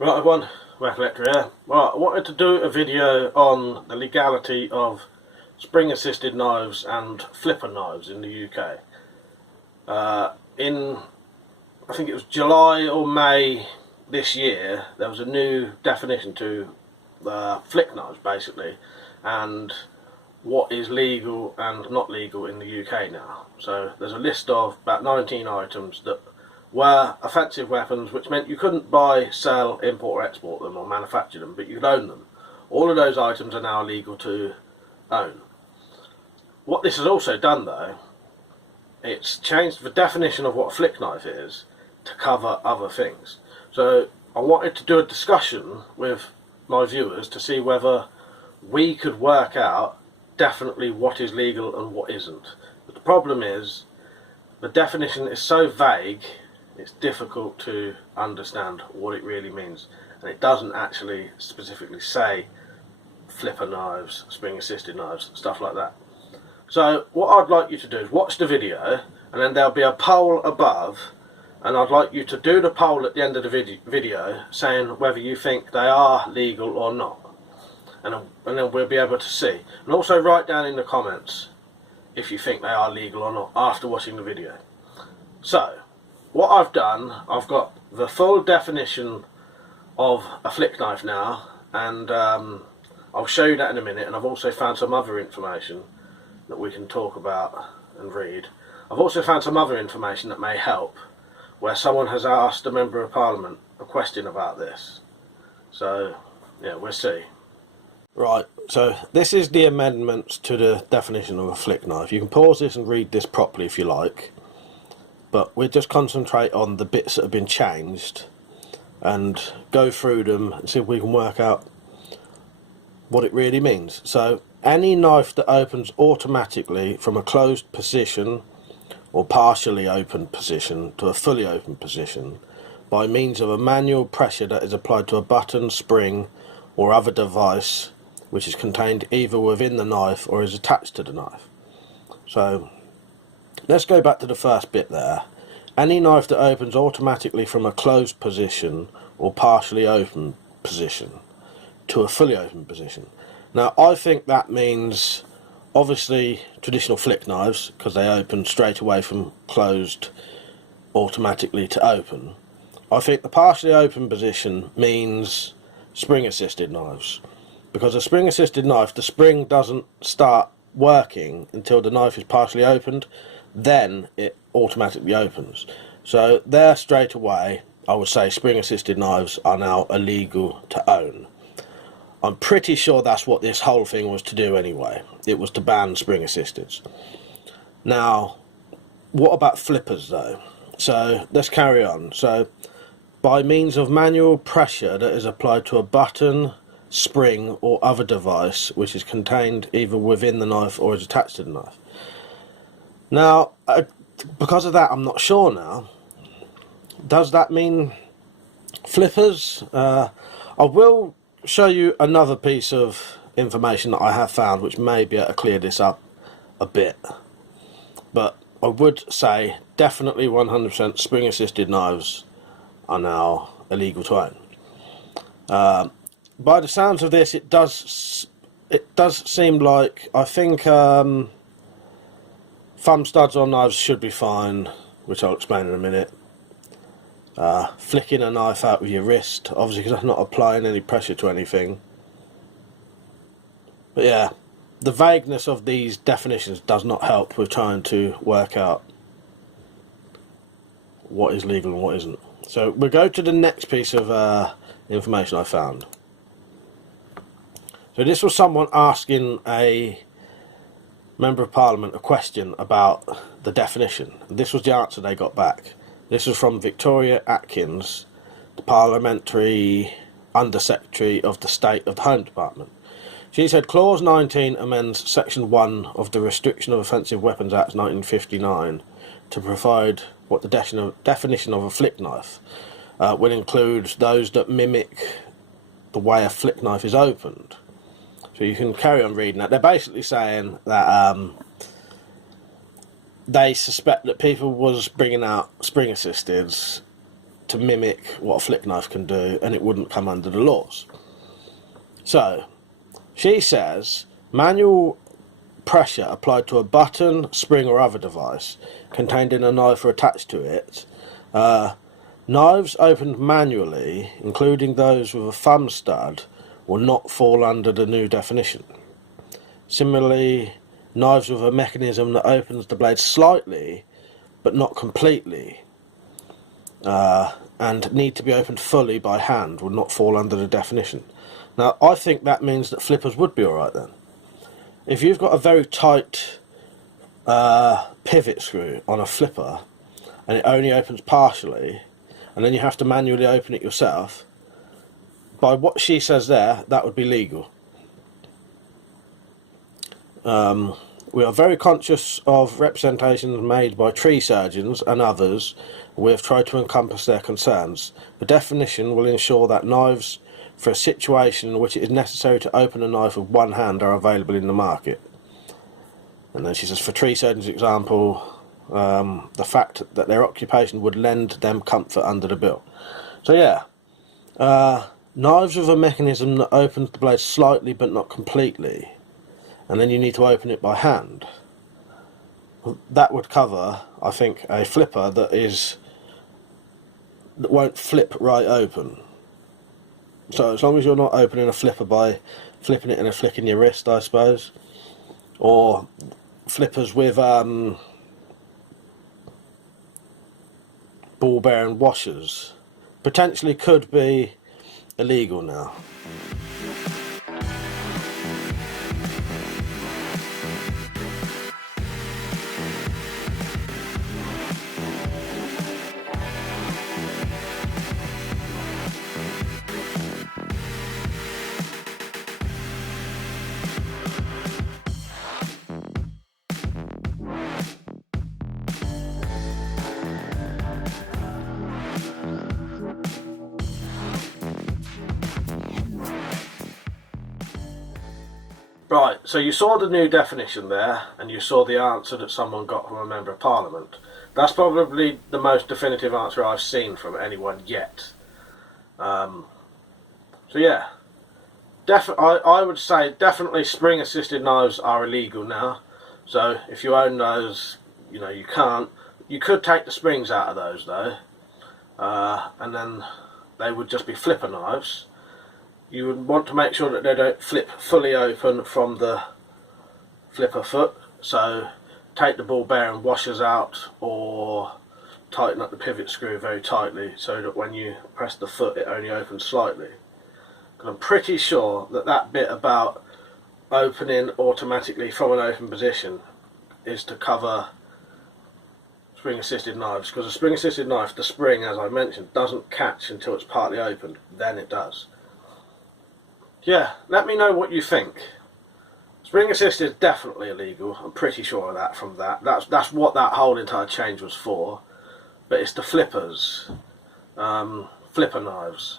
Right everyone, WeaponCollector here. Well, I wanted to do a video on the legality of spring assisted knives and flipper knives in the UK. I think it was July or May this year, there was a new definition to flick knives basically, and what is legal and not legal in the UK now. So there's a list of about 19 items that were offensive weapons, which meant you couldn't buy, sell, import or export them or manufacture them, but you could own them. All of those items are now legal to own. What this has also done though, it's changed the definition of what a flick knife is to cover other things. So I wanted to do a discussion with my viewers to see whether we could work out definitely what is legal and what isn't. But the problem is the definition is so vague, it's difficult to understand what it really means, and it doesn't actually specifically say flipper knives, spring assisted knives, stuff like that. So what I'd like you to do is watch the video, and then there'll be a poll above, and I'd like you to do the poll at the end of the video saying whether you think they are legal or not, and then we'll be able to see. And also write down in the comments if you think they are legal or not after watching the video. So what I've done, I've got the full definition of a flick knife now, and I'll show you that in a minute, and I've also found some other information that we can talk about and read. I've also found some other information that may help, where someone has asked a Member of Parliament a question about this. So yeah, we'll see. Right, so this is the amendments to the definition of a flick knife. You can pause this and read this properly if you like, but we'll just concentrate on the bits that have been changed and go through them and see if we can work out what it really means. So any knife that opens automatically from a closed position or partially open position to a fully open position by means of a manual pressure that is applied to a button, spring or other device which is contained either within the knife or is attached to the knife. So let's go back to the first bit there. Any knife that opens automatically from a closed position or partially open position to a fully open position. Now I think that means obviously traditional flick knives, because they open straight away from closed automatically to open. I think the partially open position means spring assisted knives, because a spring assisted knife, the spring doesn't start working until the knife is partially opened, then it automatically opens. So there straight away I would say spring assisted knives are now illegal to own. I'm pretty sure that's what this whole thing was to do anyway. It was to ban spring assisteds. Now what about flippers though? So let's carry on. So by means of manual pressure that is applied to a button, spring or other device which is contained either within the knife or is attached to the knife. Now because of that I'm not sure now. Does that mean flippers? I will show you another piece of information that I have found which may be able to clear this up a bit, but I would say definitely 100% spring assisted knives are now illegal to own. By the sounds of this, it does seem like, I think thumb studs on knives should be fine, which I'll explain in a minute. Flicking a knife out with your wrist, obviously because I'm not applying any pressure to anything. But yeah, the vagueness of these definitions does not help with trying to work out what is legal and what isn't. So we'll go to the next piece of information I found. So this was someone asking a Member of Parliament a question about the definition. This was the answer they got back. This was from Victoria Atkins, the Parliamentary Undersecretary of the State of the Home Department. She said Clause 19 amends Section 1 of the Restriction of Offensive Weapons Act 1959 to provide what the definition of a flick knife will include those that mimic the way a flick knife is opened. So you can carry on reading that. They're basically saying that they suspect that people was bringing out spring assisteds to mimic what a flick knife can do, and it wouldn't come under the laws. So she says manual pressure applied to a button, spring or other device contained in a knife or attached to it. Knives opened manually, including those with a thumb stud, will not fall under the new definition. Similarly, knives with a mechanism that opens the blade slightly but not completely and need to be opened fully by hand will not fall under the definition. Now, I think that means that flippers would be alright then. If you've got a very tight pivot screw on a flipper and it only opens partially, and then you have to manually open it yourself, by what she says there, that would be legal. We are very conscious of representations made by tree surgeons and others. We have tried to encompass their concerns. The definition will ensure that knives for a situation in which it is necessary to open a knife with one hand are available in the market. And then she says, for tree surgeons example, the fact that their occupation would lend them comfort under the bill. So yeah, knives with a mechanism that opens the blade slightly but not completely, and then you need to open it by hand. That would cover, I think, a flipper that won't flip right open. So as long as you're not opening a flipper by flipping it and a flick in your wrist, I suppose, or flippers with ball bearing washers, potentially could be illegal now. Right, so you saw the new definition there, and you saw the answer that someone got from a Member of Parliament. That's probably the most definitive answer I've seen from anyone yet. So yeah, I would say definitely spring-assisted knives are illegal now. So if you own those, you know, you can't. You could take the springs out of those though, and then they would just be flipper knives. You would want to make sure that they don't flip fully open from the flipper foot, so take the ball bearing washers out or tighten up the pivot screw very tightly so that when you press the foot it only opens slightly. I'm pretty sure that that bit about opening automatically from an open position is to cover spring assisted knives, because a spring assisted knife, the spring, as I mentioned, doesn't catch until it's partly opened, then it does. Yeah, let me know what you think. Spring assist is definitely illegal. I'm pretty sure of that from that. That's what that whole entire change was for. But it's the flippers, flipper knives.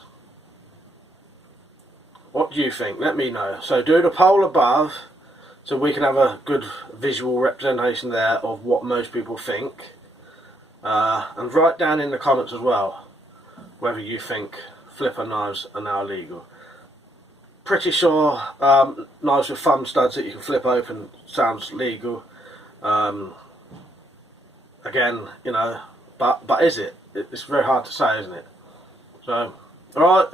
What do you think? Let me know. So do the poll above so we can have a good visual representation there of what most people think. And write down in the comments as well whether you think flipper knives are now illegal. Pretty sure knives with thumb studs that you can flip open sounds legal. Again, you know, but is it? It's very hard to say, isn't it? So, alright,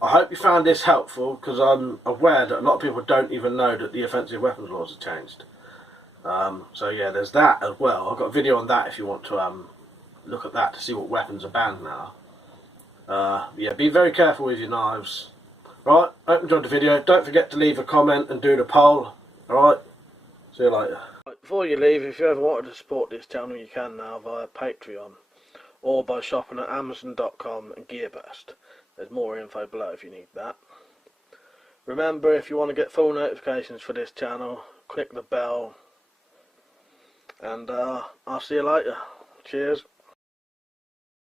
I hope you found this helpful, because I'm aware that a lot of people don't even know that the offensive weapons laws have changed. So yeah, there's that as well. I've got a video on that if you want to look at that to see what weapons are banned now. Yeah, be very careful with your knives. Right, hope you enjoyed the video. Don't forget to leave a comment and do the poll. Alright, see you later. Before you leave, if you ever wanted to support this channel, you can now via Patreon or by shopping at Amazon.com and GearBest. There's more info below if you need that. Remember, if you want to get full notifications for this channel, click the bell, and I'll see you later. Cheers.